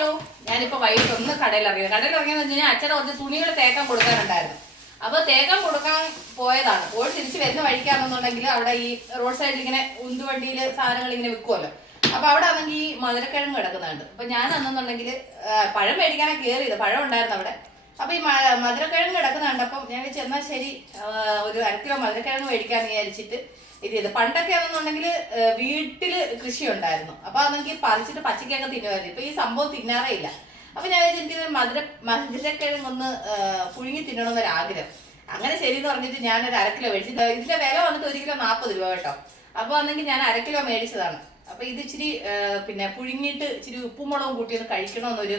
Hello, ഞാനിപ്പോ വൈകിട്ട് ഒന്ന് കടയിൽ ഇറങ്ങിയെന്ന് വെച്ച് കഴിഞ്ഞാൽ അച്ഛനെ കുറച്ച് തുണികൾ തേക്കാൻ കൊടുക്കാനുണ്ടായിരുന്നു. അപ്പൊ തേക്കാൻ കൊടുക്കാൻ പോയതാണ്. പോയി തിരിച്ച് വരുന്ന വഴിക്കാണെന്നുണ്ടെങ്കിൽ അവിടെ ഈ റോഡ് സൈഡിൽ ഇങ്ങനെ ഉന്തുവണ്ടിയിൽ സാധനങ്ങൾ ഇങ്ങനെ വിൽക്കുമല്ലോ. അപ്പൊ അവിടെ ആണെങ്കിൽ ഈ മധുരക്കിഴങ്ങ് കിടക്കുന്നുണ്ട്. അപ്പൊ ഞാൻ അന്നെന്നുണ്ടെങ്കിൽ പഴം മേടിക്കാനാണ് കയറിയത്, പഴം ഉണ്ടായിരുന്നു അവിടെ. അപ്പൊ ഈ മധുരക്കിഴങ്ങ് കിടക്കുന്നുണ്ട്. അപ്പം ഞാൻ ചെന്നാൽ ശരി ഒരു 1 കിലോ മധുരക്കിഴങ്ങ് മേടിക്കാന്ന് വിചാരിച്ചിട്ട് ഇത് ചെയ്ത്. പണ്ടൊക്കെ ആണെന്നുണ്ടെങ്കിൽ വീട്ടില് കൃഷി ഉണ്ടായിരുന്നു. അപ്പൊ അതെങ്കിൽ പറിച്ചിട്ട് പച്ചക്കൊക്കെ തിന്നുമായിരുന്നു. ഇപ്പൊ ഈ സംഭവം തിന്നാറേ ഇല്ല. അപ്പൊ ഞാൻ എനിക്ക് മധുരക്കിഴങ്ങ് ഒന്ന് പുഴുങ്ങി തിന്നണമെന്നൊരാഗ്രഹം. അങ്ങനെ ശരി എന്ന് പറഞ്ഞിട്ട് ഞാനൊരു 1 കിലോ മേടിച്ചു. ഇതിന്റെ വില വന്നിട്ട് 1 കിലോ 40 രൂപ കേട്ടോ. അപ്പൊ അന്നെങ്കിൽ ഞാൻ 1 കിലോ മേടിച്ചതാണ്. അപ്പൊ ഇത് ഇച്ചിരി പിന്നെ പുഴുങ്ങിയിട്ട് ഇച്ചിരി ഉപ്പും മുളകും കൂട്ടി ഒന്ന് കഴിക്കണമെന്നൊരു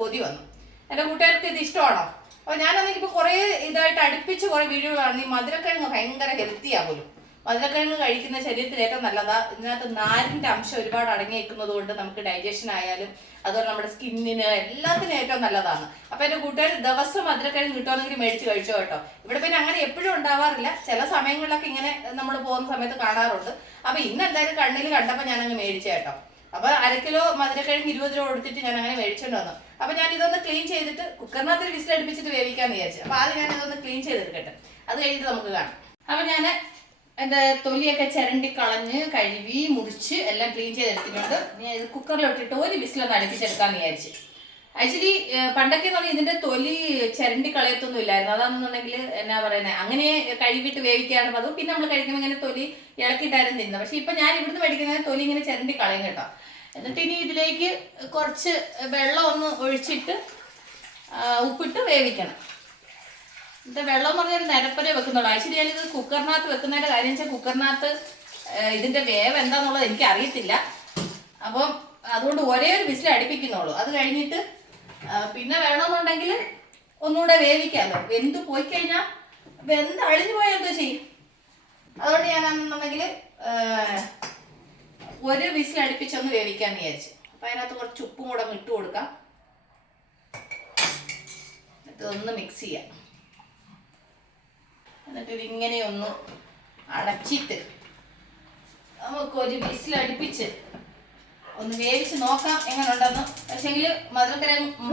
കൊതി വന്നു. എന്റെ കൂട്ടുകാർക്ക് ഇത് ഇഷ്ടമാണോ? അപ്പൊ ഞാനാണെങ്കിൽ ഇപ്പൊ കുറെ ഇതായിട്ട് അടുപ്പിച്ച് കുറെ വീഡിയോകളാണ്. ഈ മധുരക്കിഴങ്ങ് ഭയങ്കര ഹെൽത്തിയാ പോലും. മധുരക്കിഴങ്ങ് കഴിക്കുന്ന ശരീരത്തിന് ഏറ്റവും നല്ലതാ. ഇതിനകത്ത് നാരിന്റെ അംശം ഒരുപാട് അടങ്ങിയിരിക്കുന്നത് കൊണ്ട് നമുക്ക് ഡൈജഷൻ ആയാലും അതുപോലെ നമ്മുടെ സ്കിന്നിന് എല്ലാത്തിനും ഏറ്റവും നല്ലതാണ്. അപ്പൊ എന്റെ കൂട്ടുകാർ ദിവസം മധുരക്കിഴങ്ങ് കിട്ടുവാണെങ്കിൽ മേടിച്ച് കഴിച്ചോ കേട്ടോ. ഇവിടെ പിന്നെ അങ്ങനെ എപ്പോഴും ഉണ്ടാവാറില്ല, ചില സമയങ്ങളിലൊക്കെ ഇങ്ങനെ നമ്മൾ പോകുന്ന സമയത്ത് കാണാറുണ്ട്. അപ്പൊ ഇന്ന് എന്തായാലും കണ്ണിൽ കണ്ടപ്പോ ഞാൻ അങ്ങ് മേടിച്ച കേട്ടോ. അപ്പൊ 1 കിലോ മധുരക്കിഴങ്ങ് 20 രൂപ കൊടുത്തിട്ട് ഞാൻ അങ്ങനെ മേടിച്ചോണ്ട് വന്നു. അപ്പൊ ഞാൻ ഇതൊന്ന് ക്ലീൻ ചെയ്തിട്ട് കുക്കറിനകത്ത് ഒരു വിസിൽ അടുപ്പിച്ചിട്ട് വേവിക്കാന്ന് വിചാരിച്ചു. അപ്പൊ ആദ്യം ഞാൻ ഇതൊന്ന് ക്ലീൻ ചെയ്തെടുക്കട്ടെ, അത് കഴിഞ്ഞിട്ട് നമുക്ക് കാണാം. അപ്പൊ ഞാൻ എന്റെ തൊലിയൊക്കെ ചിരണ്ടി കളഞ്ഞ് കഴുകി മുറിച്ച് എല്ലാം ക്ലീൻ ചെയ്തെടുത്തിട്ടുണ്ട്. ഞാൻ ഇത് കുക്കറിലിട്ടിട്ട് ഒരു വിസിലൊന്ന് അടുപ്പിച്ചെടുക്കാന്ന് വിചാരിച്ചു. ആക്ച്വലി പണ്ടൊക്കെ എന്ന് പറഞ്ഞാൽ ഇതിന്റെ തൊലി ചിരണ്ടി കളയത്തൊന്നും ഇല്ലായിരുന്നു. അതാണെന്നുണ്ടെങ്കിൽ എന്നാ പറയുന്നത്, അങ്ങനെ കഴുകിയിട്ട് വേവിക്കാറുണ്ട്. അതും പിന്നെ നമ്മൾ കഴിക്കുമ്പോൾ ഇങ്ങനെ തൊലി ഇളക്കിയിട്ടായിരുന്നു തിന്നുന്നത്. പക്ഷെ ഇപ്പൊ ഞാൻ ഇവിടുന്ന് മേടിക്കുന്നത് തൊലി ഇങ്ങനെ ചിരണ്ടി കളയും കേട്ടോ. എന്നിട്ട് ഇനി ഇതിലേക്ക് കുറച്ച് വെള്ളം ഒന്ന് ഒഴിച്ചിട്ട് ഉപ്പിട്ട് വേവിക്കണം. എന്നിട്ട് വെള്ളം എന്ന് പറഞ്ഞാൽ നിരപ്പരെ വെക്കുന്നുള്ളൂ. ആക്ച്വലി ഞാനിത് കുക്കറിനകത്ത് വെക്കുന്നതിന്റെ കാര്യം വെച്ചാൽ കുക്കറിനകത്ത് ഇതിന്റെ വേവ് എന്താന്നുള്ളത് എനിക്ക് അറിയത്തില്ല. അപ്പം അതുകൊണ്ട് ഒരേ ഒരു വിസിൽ അടുപ്പിക്കുന്നുള്ളൂ. അത് കഴിഞ്ഞിട്ട് പിന്നെ വേണമെന്നുണ്ടെങ്കിൽ ഒന്നുകൂടെ വേവിക്കാമല്ലോ. വെന്ത് പോയി കഴിഞ്ഞാൽ വെന്ത് അഴിഞ്ഞു പോയാൽ എന്തോ ചെയ്യും. അതുകൊണ്ട് ഞാനെന്നുണ്ടെങ്കിൽ ഒരു വിസിൽ അടുപ്പിച്ചൊന്ന് വേവിക്കാന്ന് വിചാരിച്ചു. അപ്പൊ അതിനകത്ത് കുറച്ച് ഉപ്പും കൂടെ ഇട്ട് കൊടുക്കാം. എന്നിട്ട് ഒന്ന് മിക്സ് ചെയ്യാം. എന്നിട്ട് ഇതിങ്ങനെ ഒന്ന് അടച്ചിട്ട് നമുക്കൊരു വിസിൽ അടുപ്പിച്ച് ഒന്ന് വേവിച്ച് നോക്കാം എങ്ങനെ ഉണ്ടെന്ന്. പക്ഷെങ്കിൽ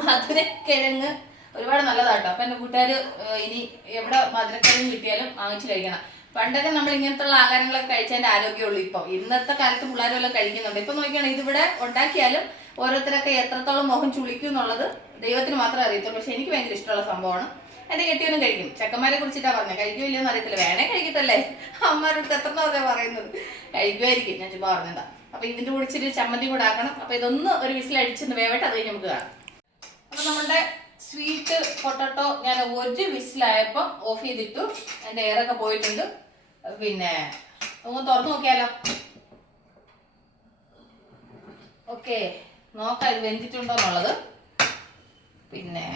മധുരക്കിഴങ്ങ് ഒരുപാട് നല്ലതാട്ടോ. അപ്പൊ എന്റെ കൂട്ടുകാർ ഇനി എവിടെ മധുരക്കിഴങ്ങ് കിട്ടിയാലും വാങ്ങിച്ചു കഴിക്കണം. പണ്ടൊക്കെ നമ്മൾ ഇങ്ങനത്തുള്ള ആഹാരങ്ങളൊക്കെ കഴിച്ചതിന്റെ ആരോഗ്യമുള്ളൂ. ഇപ്പം ഇന്നത്തെ കാലത്ത് പിള്ളേരെല്ലാം കഴിക്കുന്നുണ്ട്. ഇപ്പൊ നോക്കിയാണ് ഇതിവിടെ ഉണ്ടാക്കിയാലും ഓരോരുത്തരൊക്കെ എത്രത്തോളം മുഖം ചുളിക്കും എന്നുള്ളത് ദൈവത്തിന് മാത്രമേ അറിയത്തുള്ളൂ. പക്ഷെ എനിക്ക് ഭയങ്കര ഇഷ്ടമുള്ള സംഭവമാണ്. എന്റെ കെട്ടിയൊന്നും കഴിക്കും. ചെക്കന്മാരെ കുറിച്ചിട്ടാ പറഞ്ഞത്. കഴിക്കുമില്ലെന്ന് അറിയത്തില്ല, വേണേ കഴിക്കട്ടല്ലേ. അമ്മമാരുടെ എത്രണ്ണ പറയുന്നത്, കഴിക്കുമായിരിക്കും. ഞാൻ ചുമ്മാ പറഞ്ഞതാ. അപ്പൊ ഇതിന്റെ കൂടെ ഇച്ചിരി ചമ്മന്തി കൂടെ ആക്കണം. അപ്പൊ ഇതൊന്ന് ഒരു വിസിൽ അടിച്ചൊന്ന് വേവട്ടെ, അത് കഴിഞ്ഞ് നമുക്ക് കാണാം. അപ്പൊ നമ്മുടെ സ്വീറ്റ് പൊട്ടറ്റോ ഞാൻ ഒരു വിസിലായപ്പോൾ ഓഫ് ചെയ്തിട്ടു. അതിന്റെ എയറൊക്കെ പോയിട്ടുണ്ട്. പിന്നെ ഒന്ന് തുറന്നു നോക്കിയാലോ. ഓക്കെ, നോക്കാം ഇത് വെന്തിട്ടുണ്ടോ എന്നുള്ളത്. പിന്നെ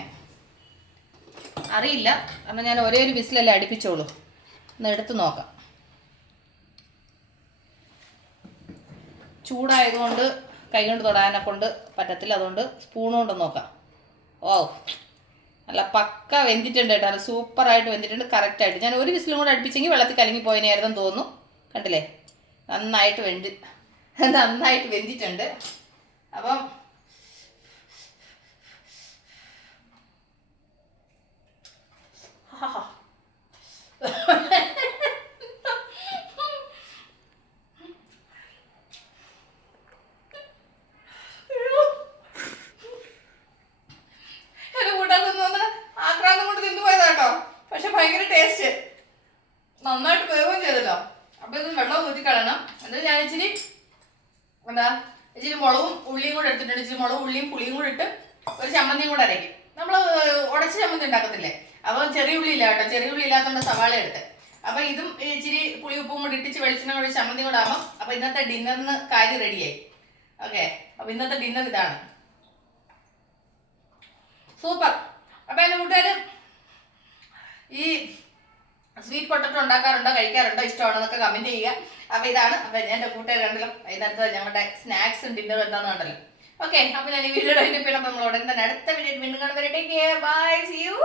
അറിയില്ല, കാരണം ഞാൻ ഒരേ ഒരു വിസിലല്ലേ അടുപ്പിച്ചോളൂ. ഒന്ന് എടുത്ത് നോക്കാം. ചൂടായതുകൊണ്ട് കൈ കൊണ്ട് തൊടാനെ കൊണ്ട് പറ്റത്തില്ല, അതുകൊണ്ട് സ്പൂൺ കൊണ്ട് നോക്കാം. ഓ, നല്ല പക്ക വെന്തിട്ടുണ്ട് കേട്ടോ. നല്ല സൂപ്പറായിട്ട് വെന്തിട്ടുണ്ട്, കറക്റ്റായിട്ട്. ഞാൻ ഒരു വിസിലും കൂടെ അടുപ്പിച്ചെങ്കിൽ വെള്ളത്തിൽ കലങ്ങി പോയതിനായിരുന്നു തോന്നുന്നു. കണ്ടില്ലേ, നന്നായിട്ട് വെന്തിട്ടുണ്ട്. അപ്പം ആക്രാന്തം കൊണ്ട് തിന്നു പോയതാട്ടോ. പക്ഷെ ഭയങ്കര ടേസ്റ്റ്, നന്നായിട്ട് വേവുകയും ചെയ്തല്ലോ. അപ്പൊ ഇത് വെള്ളം ഊറ്റിക്കളയണം. എന്നിട്ട് ഞാൻ ഇച്ചിരി മുളകും ഉള്ളിയും കൂടെ എടുത്തിട്ടുണ്ട്. ഇച്ചിരി മുളകും ഉള്ളിയും പുളിയും കൂടെ ഇട്ട് ഒരു ചമ്മന്തിയും കൂടെ അരയ്ക്കും. നമ്മൾ ഉടച്ച ചമ്മന്തി ഉണ്ടാക്കത്തില്ലേ, അപ്പൊ ചെറിയ ഉള്ളി ഇല്ല കേട്ടോ. ചെറിയ ഉള്ളി ഇല്ലാത്തതുകൊണ്ട് സവാള എടുത്ത്. അപ്പൊ ഇതും ഇച്ചിരി പുളി ഉപ്പും കൂടി ഇട്ടിച്ച് വെളിച്ചെണ്ണ കൂടി ചമ്മന്തി കൂടെ ആകുമ്പോൾ അപ്പൊ ഇന്നത്തെ ഡിന്നറിന് കാര്യം റെഡിയായി. ഓക്കെ, അപ്പൊ ഇന്നത്തെ ഡിന്നർ ഇതാണ്. സൂപ്പർ. അപ്പൊ എന്റെ കൂട്ടുകാരും ഈ സ്വീറ്റ് പൊട്ടറ്റോ ഉണ്ടാക്കാറുണ്ടോ, കഴിക്കാറുണ്ടോ, ഇഷ്ടമാണെന്നൊക്കെ കമന്റ് ചെയ്യുക. അപ്പൊ ഇതാണ്. അപ്പൊ എന്റെ കൂട്ടുകാർ കണ്ടല്ലോ, ഇതിനകത്ത് ഞങ്ങളുടെ സ്നാക്സും ഡിന്നറും എന്താന്ന് കണ്ടല്ലോ. ഓക്കെ, അപ്പൊ ഞാൻ ഈ വീഡിയോ കഴിഞ്ഞപ്പോൾ നമ്മൾ ഉടനെ തന്നെ അടുത്ത വീഡിയോ വീണ്ടും കാണുന്നവരെ take care, bye, see U.